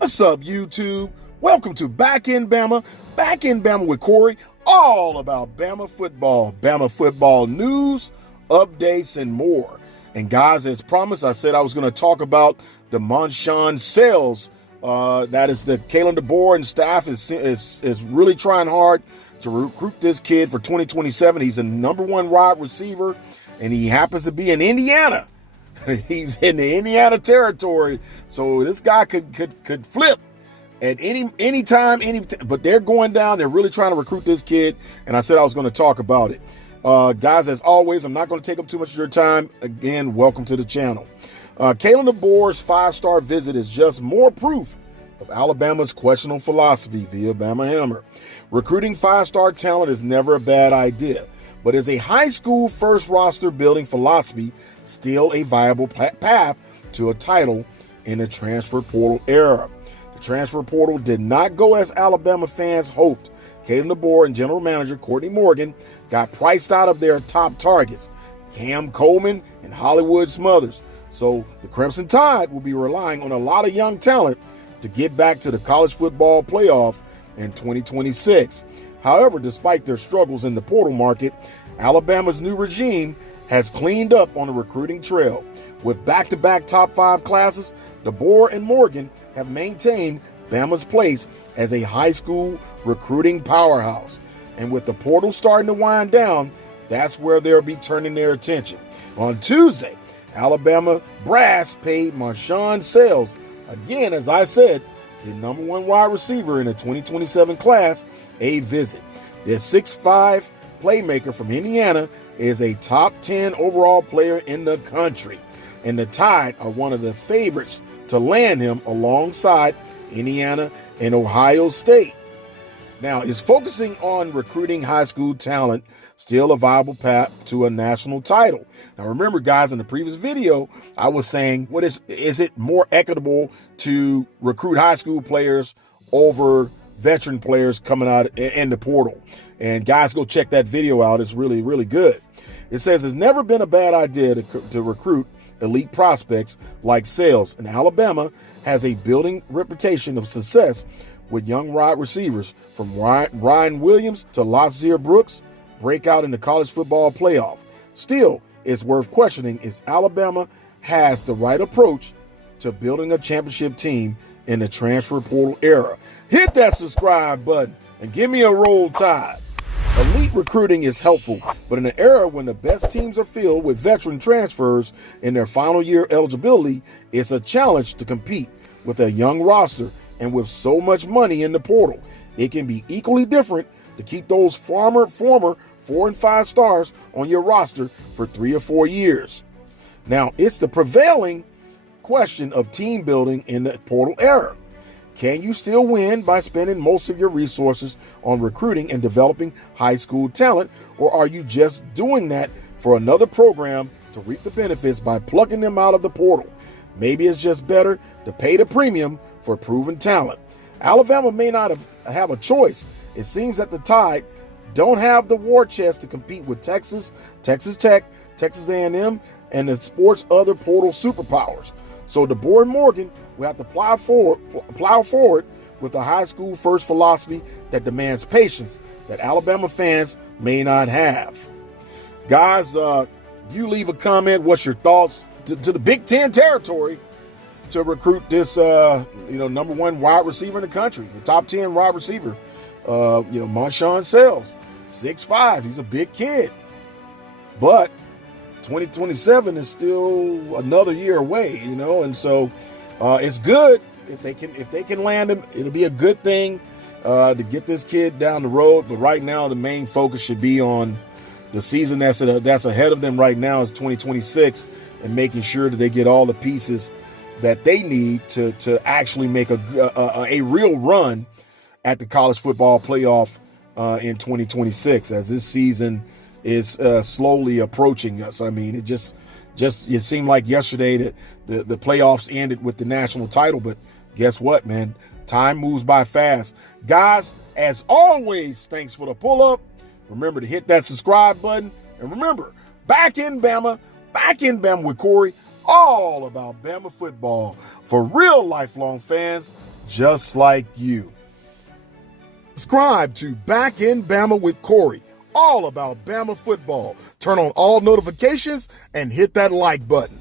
What's up, YouTube? Welcome to Back in Bama with Corey, all about Bama football news, updates, and more. And guys, as promised, I said I was going to talk about the Marshawn sales. That is the Kalen Deboer and staff is really trying hard to recruit this kid for 2027. He's a number one wide receiver, and he happens to be in Indiana. He's in the Indiana territory, so this guy could flip at any time, but they're going down. They're really trying to recruit this kid, and I said I was going to talk about it. Guys, as always, I'm not going to take up too much of your time. Again, welcome to the channel. Kalen Deboer's 5-star visit is just more proof of Alabama's questionable philosophy via Bama Hammer. Recruiting 5-star talent is never a bad idea, but is a high school first roster building philosophy still a viable path to a title in the transfer portal era? The transfer portal did not go as Alabama fans hoped. Kalen Deboer and general manager Courtney Morgan got priced out of their top targets, Cam Coleman and Hollywood Smothers. So the Crimson Tide will be relying on a lot of young talent to get back to the college football playoff in 2026. However, despite their struggles in the portal market, Alabama's new regime has cleaned up on the recruiting trail. With back-to-back top 5 classes, Deboer and Morgan have maintained Bama's place as a high school recruiting powerhouse. And with the portal starting to wind down, that's where they'll be turning their attention. On Tuesday, Alabama brass paid Marshawn Sales, again, as I said, the number one wide receiver in the 2027 class, a visit. This 6'5" playmaker from Indiana is a top 10 overall player in the country, and the Tide are one of the favorites to land him alongside Indiana and Ohio State. Now, is focusing on recruiting high school talent still a viable path to a national title? Now, remember, guys, in the previous video, I was saying, is it more equitable to recruit high school players over veteran players coming out in the portal? And guys, go check that video out. It's really, really good. It says it's never been a bad idea to recruit elite prospects like Sales, and Alabama has a building reputation of success with young wide receivers from Ryan Williams to Lazir Brooks break out in the college football playoff. Still, it's worth questioning if Alabama has the right approach to building a championship team in the transfer portal era. Hit that subscribe button and give me a roll tide. Elite recruiting is helpful, but in an era when the best teams are filled with veteran transfers in their final year eligibility, it's a challenge to compete with a young roster. And with so much money in the portal, it can be equally different to keep those former 4 and 5 stars on your roster for 3 or 4 years. Now, it's the prevailing question of team building in the portal era. Can you still win by spending most of your resources on recruiting and developing high school talent, or are you just doing that for another program to reap the benefits by plucking them out of the portal? Maybe it's just better to pay the premium for proven talent. Alabama may not have a choice. It seems that the Tide don't have the war chest to compete with Texas, Texas Tech, Texas A&M, and the sport's other portal superpowers. So Deboer and Morgan will have to plow forward with a high school first philosophy that demands patience that Alabama fans may not have. Guys, you leave a comment. What's your thoughts to the Big Ten territory to recruit this, number one wide receiver in the country, the top 10 wide receiver, Marshawn Sales, 6'5". He's a big kid, but 2027 is still another year away, and so it's good if they can land him. It'll be a good thing to get this kid down the road. But right now, the main focus should be on the season that's ahead of them right now is 2026, and making sure that they get all the pieces that they need to actually make a real run at the college football playoff in 2026, as this season is slowly approaching us. I mean, it seemed like yesterday that the playoffs ended with the national title, but guess what, man? Time moves by fast. Guys, as always, thanks for the pull-up. Remember to hit that subscribe button. And remember, back in Bama with Corey, all about Bama football for real lifelong fans just like you. Subscribe to Back in Bama with Corey, all about Bama football. Turn on all notifications and hit that like button.